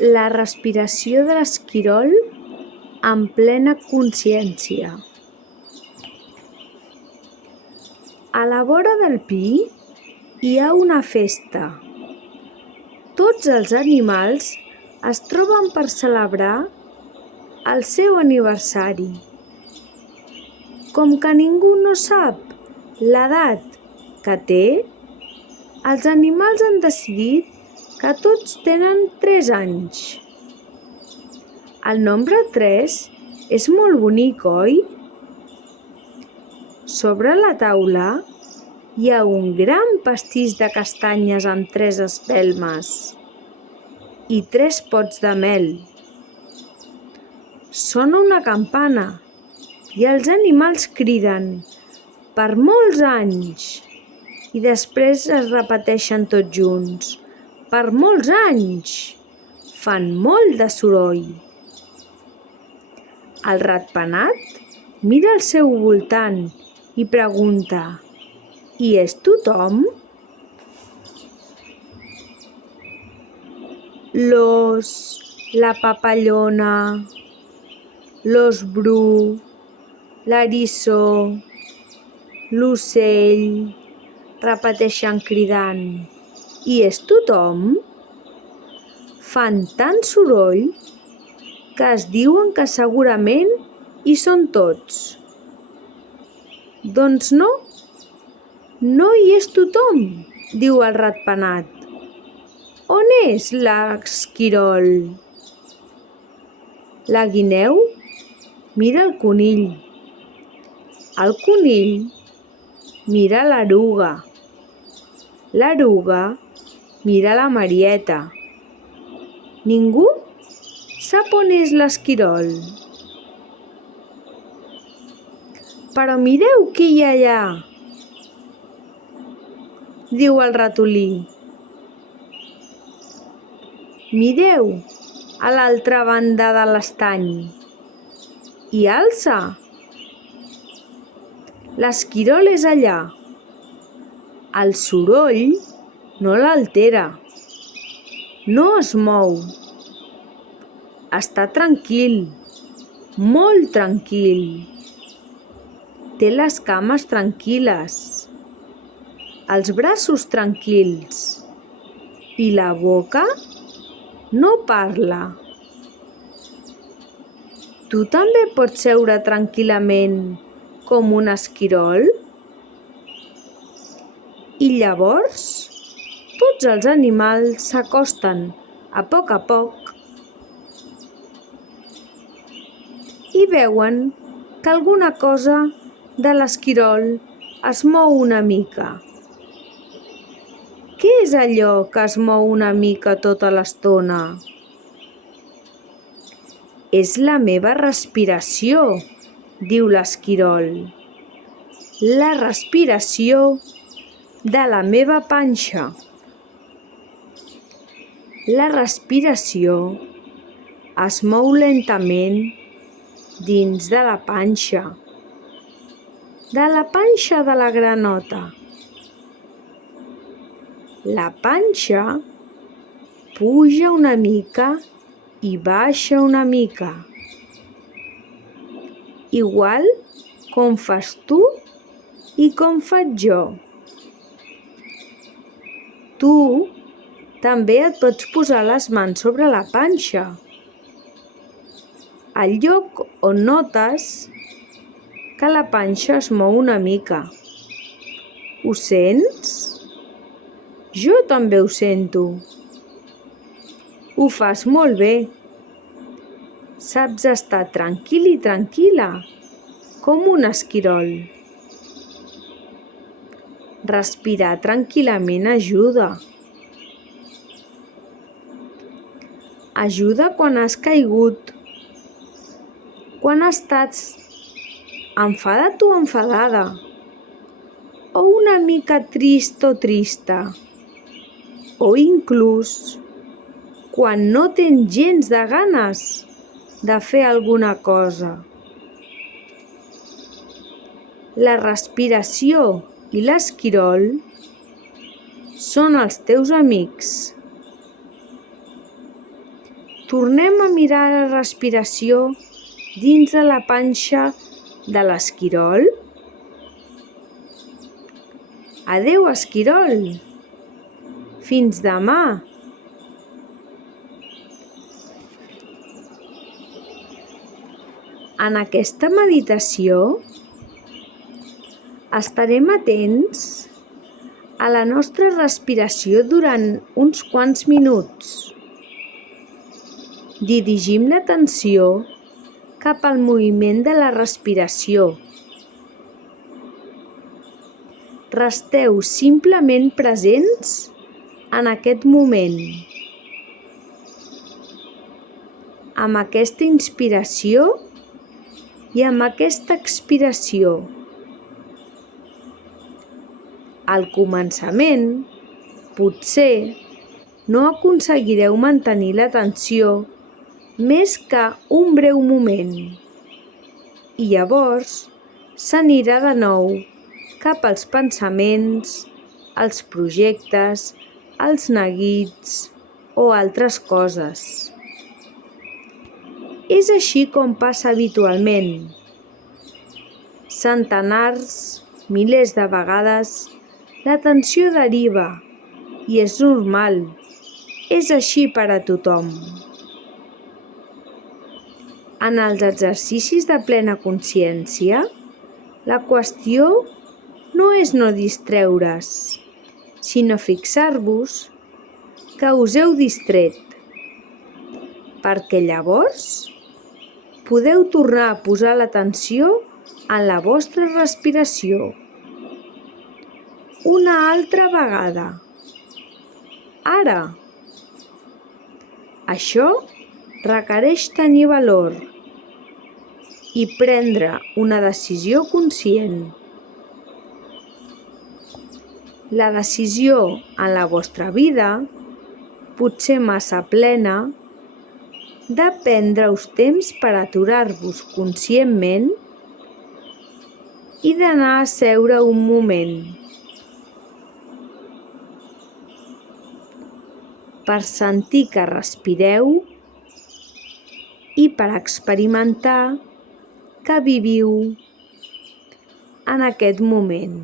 La respiració de l'esquirol en plena consciència. A la vora del pi hi ha una festa. Tots els animals es troben per celebrar el seu aniversari. Com que ningú no sap l'edat que té, els animals han decidit que tots tenen 3 anys. El nombre 3 és molt bonic, oi? Sobre la taula hi ha un gran pastís de castanyes amb 3 espelmes i 3 pots de mel. Sona una campana i els animals criden «Per molts anys!» i després es repeteixen tots junts «Per molts anys!» Fan molt de soroll. El ratpenat mira al seu voltant i pregunta «Hi és tothom?» L'ós, la papallona, l'ós bru, l'eriçó, l'ocell, repeteixen cridant «Hi és tothom?» Fan tant soroll que es diuen que segurament hi són tots. Doncs no, no hi és tothom, diu el ratpenat. On és l'esquirol? La guineu mira el conill. El conill mira l'eruga. L'eruga mira la Marieta. Ningú sap on és l'esquirol. Però mireu qui hi ha allà, diu el ratolí. Mireu a l'altra banda de l'estany. I alça. L'esquirol és allà. El soroll no l'altera. No es mou. Està tranquil, molt tranquil. Té les cames tranquil·les, els braços tranquils i la boca no parla. Tu també pots seure tranquil·lament com un esquirol? I llavors tots els animals s'acosten a poc i veuen que alguna cosa de l'esquirol es mou una mica. Què és allò que es mou una mica tota l'estona? És la meva respiració, diu l'esquirol. La respiració de la meva panxa. La respiració es mou lentament dins de la panxa de la granota. La panxa puja una mica i baixa una mica, igual com fas tu i com faig jo. Tu també et pots posar les mans sobre la panxa, al lloc on notes que la panxa es mou una mica. Ho sents? Jo també ho sento. Ho fas molt bé. Saps estar tranquil i tranquil·la, com un esquirol. Respirar tranquil·lament ajuda. Ajuda quan has caigut, quan estàs enfadat o enfadada, o una mica trist o trista, o inclús quan no tens gens de ganes de fer alguna cosa. La respiració i l'esquirol són els teus amics. Tornem a mirar la respiració dins de la panxa de l'esquirol. Adéu, esquirol! Fins demà! En aquesta meditació estarem atents a la nostra respiració durant uns quants minuts. Dirigim l'atenció cap al moviment de la respiració. Resteu simplement presents en aquest moment, amb aquesta inspiració i amb aquesta expiració. Al començament, potser no aconseguireu mantenir l'atenció més que un breu moment i llavors s'anirà de nou cap als pensaments, als projectes, als neguits o altres coses. És així com passa habitualment. Centenars, milers de vegades, l'atenció deriva i és normal. És així per a tothom. En els exercicis de plena consciència, la qüestió no és no distreure's, sinó fixar-vos que us heu distret, perquè llavors podeu tornar a posar l'atenció en la vostra respiració. Una altra vegada. Ara. Això requereix tenir valor i prendre una decisió conscient. La decisió en la vostra vida, potser massa plena, de prendre-us temps per aturar-vos conscientment i d'anar a seure un moment per sentir que respireu i per experimentar que viviu en aquest moment.